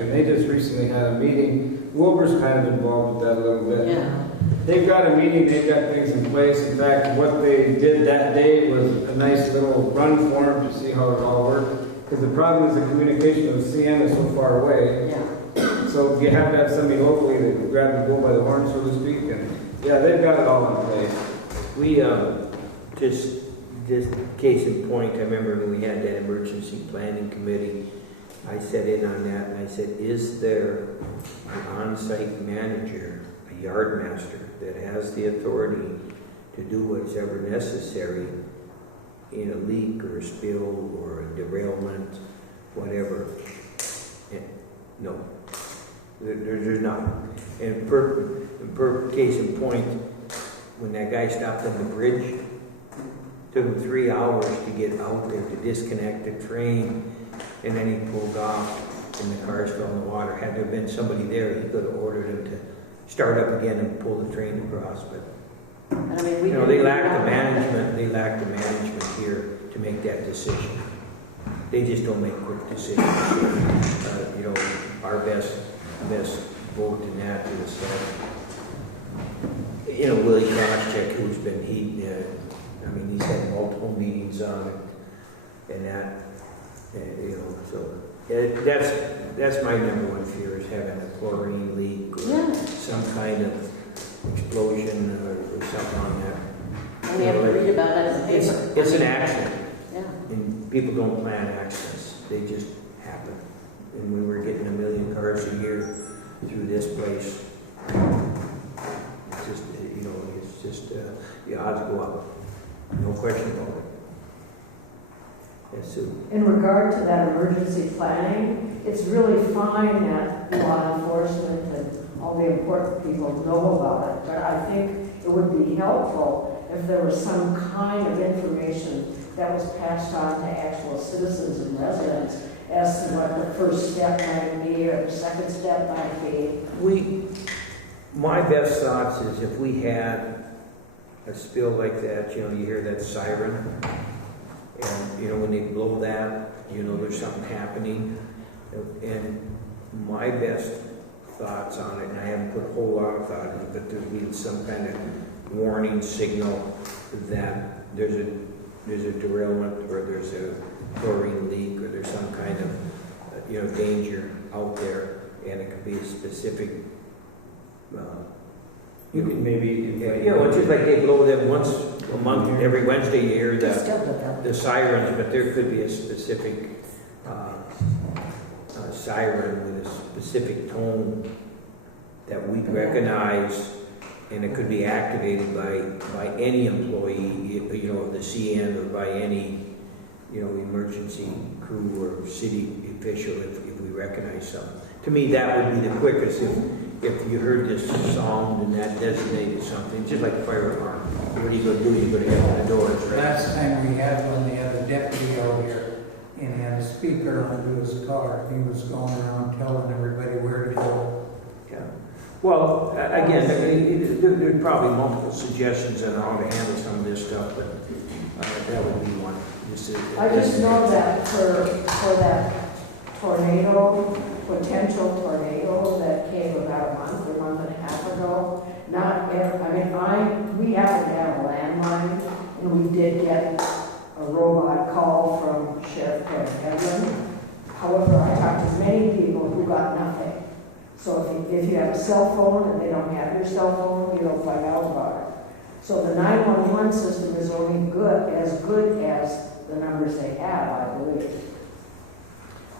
and they just recently had a meeting. Wilbur's kind of involved with that a little bit. Yeah. They've got a meeting, they've got things in place. In fact, what they did that day was a nice little run for them to see how it all worked. Because the problem is the communication with CN is so far away. Yeah. So you have to have somebody locally that grab the bull by the horn, so to speak. And yeah, they've got it all in place. We just case in point, I remember when we had that emergency planning committee, I sat in on that and I said, is there an on-site manager, a yard master, that has the authority to do what's ever necessary in a leak or a spill or a derailment, whatever? And no, there's not. And per case in point, when that guy stopped on the bridge, took him 3 hours to get out there to disconnect the train, and then he pulled off. and the cars fell in the water. Had there been somebody there, he could have ordered him to start up again and pull the train across, but, I mean, we you know, can- they lack the management here to make that decision. They just don't make quick decisions. You know, our best vote in that is, you know, Willie Koscheck, who's been, I mean, he's had multiple meetings on it, and that, you know, so, that's my number one fear, is having a chlorine leak or Yeah. some kind of explosion or something on that. And we have to read about it in the paper. It's an accident, Yeah. and people don't plan accidents, they just happen. And when we're getting 1 million cars a year through this place, it's just, you know, it's just, the odds go up, no question about it. Yes, Sue? In regard to that emergency planning, it's really fine that law enforcement and all the important people know about it, but I think it would be helpful if there was some kind of information that was passed on to actual citizens and residents as to what the first step might be or the second step might be. My best thoughts is if we had a spill like that, you know, you hear that siren, and, you know, when they blow that, you know, there's something happening. And my best thoughts on it, and I haven't put a whole lot of thought in it, but there's been some kind of warning signal that there's a derailment, or there's a chlorine leak, or there's some kind of, you know, danger out there, and it could be a specific, You could maybe, you know, it's just like they blow them once a month, every Wednesday you hear the sirens, but there could be a specific siren with a specific tone that we'd recognize, and it could be activated by any employee, you know, of the CN, or by any, you know, emergency crew or city official if we recognize something. To me, that would be the quickest if you heard this song and that designated something, just like fire alarm. What are you going to do? You're going to open the door. Last time we had one, they had a deputy out here, and he had a speaker onto his car. He was going around telling everybody where to go. Yeah. Well, again, there's probably multiple suggestions on how to handle some of this stuff, but that would be one. I just know that for that potential tornado that came about a month and a half ago, we happen to have a landline, and we did get a robot call from Sheriff Kevin Edlin. However, I talked to many people who got nothing. So if you have a cell phone and they don't have your cell phone, you don't find out about it. So the 911 system is only as good as the numbers they have, I believe.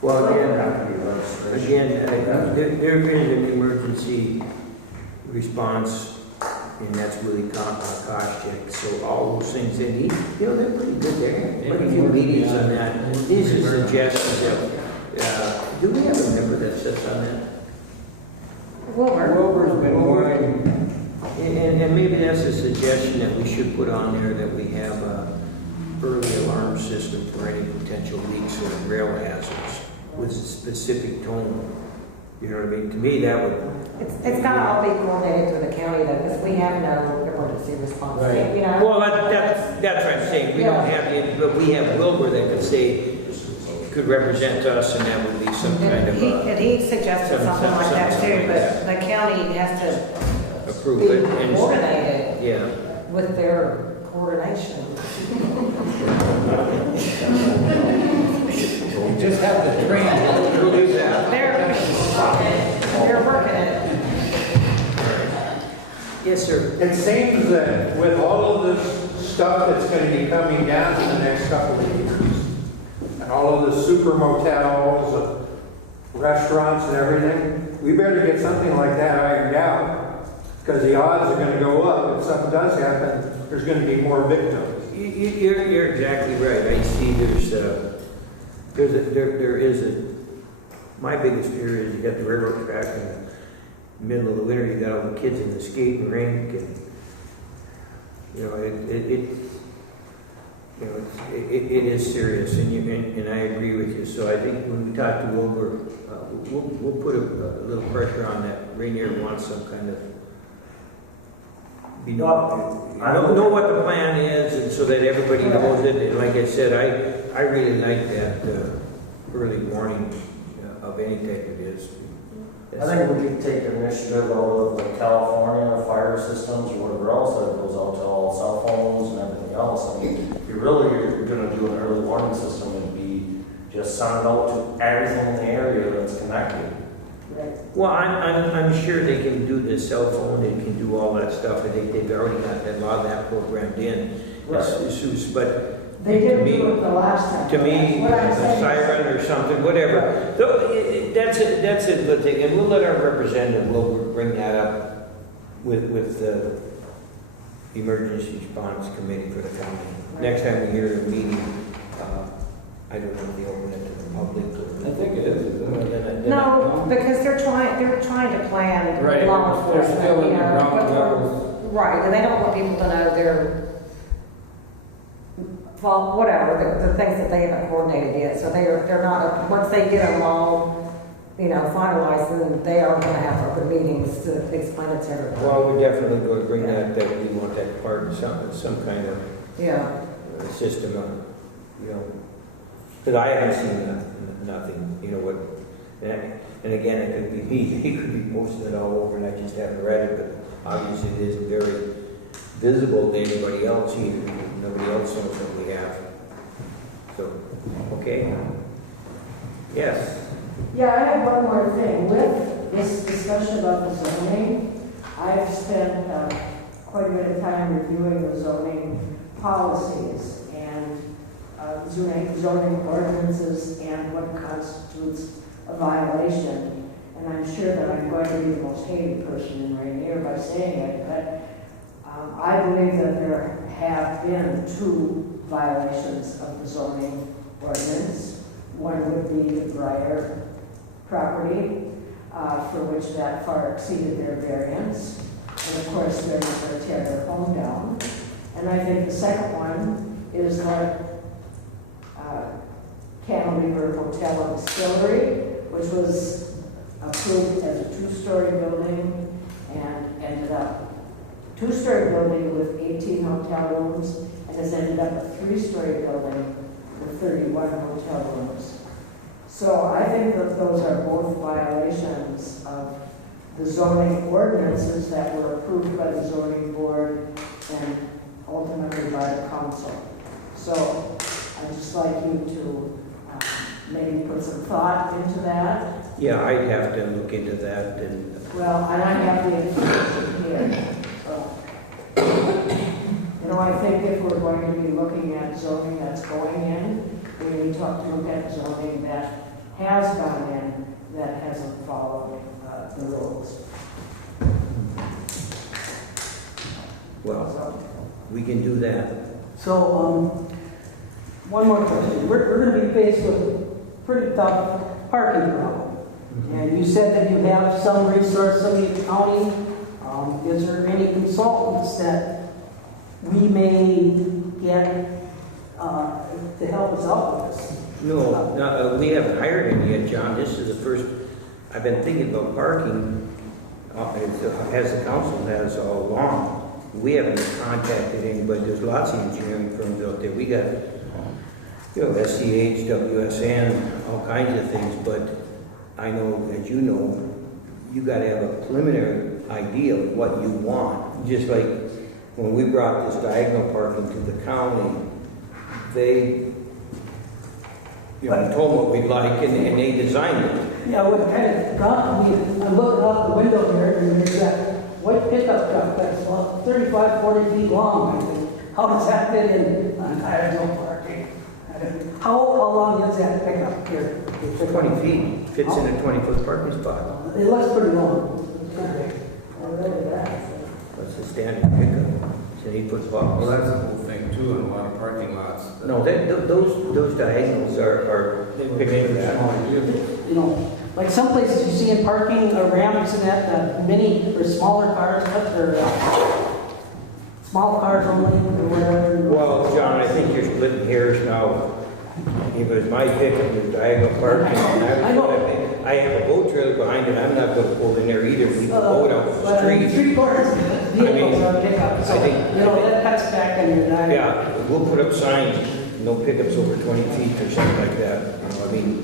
Well, again, there is an emergency response, and that's really Koscheck. So all those things they need, you know, they're pretty good there. Pretty few meetings on that. These are suggestions of, do we have a member that sits on that? Wilbur's been going. And maybe that's a suggestion that we should put on there, that we have a early alarm system for any potential leaks or rail hazards with a specific tone. You know what I mean? To me, that would... It's got to all be coordinated through the county, though, because we have no emergency response. Right. You know? Well, that's what I'm saying. We don't have any, but we have Wilbur that could say, could represent us, and that would be some kind of And he suggested something like that too, but the county has to approve be it. And, coordinated yeah. with their coordination. Just have the train. We'll do that. They're working it. Yes, sir. It seems that with all of this stuff that's going to be coming down in the next couple of years, and all of the super motels, restaurants and everything, we better get something like that ironed out, because the odds are going to go up. If something does happen, there's going to be more victims. You're exactly right. I see there is a, my biggest fear is you got the railroad track in the middle of the winter, you got all the kids in the skating rink, and you know, it is serious, and I agree with you. So I think when we talk to Wilbur, we'll put a little pressure on that. Ranier wants some kind of, know what the plan is, and so that everybody knows it. And like I said, I really like that early warning of any type of this. I think we could take initiative out of the California fire systems or whatever else that goes out to all cell phones and everything else. I mean, if you're going to do an early warning system, it'd be just send it out to everything in the area that's connected. Well, I'm sure they can do the cell phone, they can do all that stuff. I think they've already got a lot of that programmed in. Right. But They didn't do it the last time. to me, a siren or something, whatever. So, that's a good thing, and we'll let our representative, we'll bring that up with the Emergency Response Committee for the county. Next time we hear a meeting, I don't know if they open it to the public. I think it is. No, because they're trying to plan Right. law They're enforcement, still in you the know, ground but levels. right, and they don't want people to know their fault, whatever, the things that they haven't coordinated yet. So they're not, once they get them all, you know, finalized, then they are going to have open meetings to explain it to everybody. Well, we're definitely going to bring that we want that part in some kind of Yeah. system, you know, because I haven't seen nothing, you know, what, and again, it could be me, he could be posting it all over, and I just haven't read it, but obviously it isn't very visible to anybody else either. Nobody else knows what we have. So, okay. Yes. Yeah, I have one more thing. With this discussion about the zoning, I've spent quite a bit of time reviewing the zoning policies and zoning ordinances and what constitutes a violation. And I'm sure that I'm going to be the most hated person in Ranier by saying it, but I believe that there have been 2 violations of the zoning ordinance. One would be the Breyer property, for which that far exceeded their variance. And of course, they're not going to tear their home down. And I think the second one is what Cantilever Hotel and Distillery, which was approved as a 2-story building and ended up 2-story building with 18 hotel rooms, and has ended up a 3-story building with 31 hotel rooms. So I think that those are both violations of the zoning ordinances that were approved by the zoning board and ultimately by the council. So I'd just like you to maybe put some thought into that. Yeah, I'd have to look into that and. Well, and I have the information here. So, you know, I think if we're going to be looking at zoning that's going in, we need to look at zoning that has gone in that hasn't followed the rules. Well, we can do that. So, one more question. We're going to be faced with a pretty tough parking problem. And you said that you have some resource in the county. Is there any consultants that we may get to help us out with this? No, we haven't hired any yet, John. This is the first, I've been thinking about parking, as the council has all along. We haven't contacted anybody. There's lots of engineering firms out there. We got, you know, SCH, WSN, all kinds of things, but I know, as you know, you got to have a preliminary idea of what you want. Just like when we brought this diagonal parking to the county, they, you know, told what we'd like, and they designed it. Yeah, what kind of got me, I'm looking out the window here, and there's that white pickup truck that's about 35, 40 feet long. I think, how does that fit in on diagonal parking? How long is that pickup here? It's 20 feet, fits in a 20-foot parking spot. It looks pretty long. That's the standard pickup. It's an 8-foot box. Well, that's the whole thing too, in a lot of parking lots. No, those diagonals are picture that. You know, like some places you see in parking ramps and that, mini or smaller cars, or small cars only, or whatever. Well, John, I think you're splitting hairs now. It was my pickup with diagonal parking. I know. I have a boat trailer behind it, I'm not gonna pull in there either, leave the boat out the But street. 3/4 vehicles are pickup, so, I think- you know, that cuts back on your driving. Yeah, we'll put up signs, no pickups over 20 feet or something like that, you know, I mean,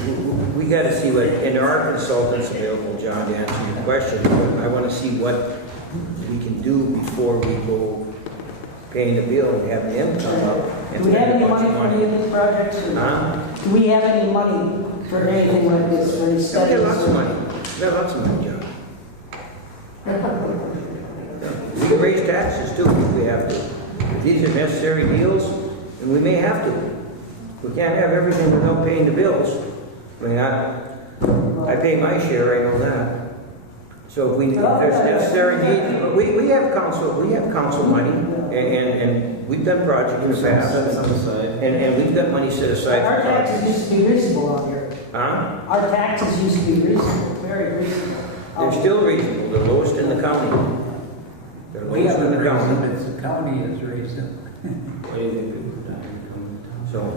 you know, we gotta see what, and there are consultants available, John, to answer your question, but I wanna see what we can do before we go paying the bill and have them come up and Do we have spend any a bunch money of for money. any of these projects? Or Huh? do we have any money for anything like this, for any We studies? got lots of money, we got lots of money, John. We can raise taxes too if we have to. If these are necessary deals, and we may have to. We can't have everything without paying the bills. I mean, I pay my share, I know that. So if there's necessary need, we have council money, and we've done projects in the past. And we've got money set aside Our for taxes projects. used to be reasonable out here. Huh? Our taxes used to be reasonable, very reasonable. They're still reasonable, the lowest in the county. They're We lowest in haven't the raised county. them, it's the county has raised them. So,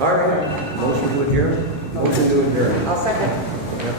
all right, motion to adjourn? Motion to adjourn. I'll second. Yep.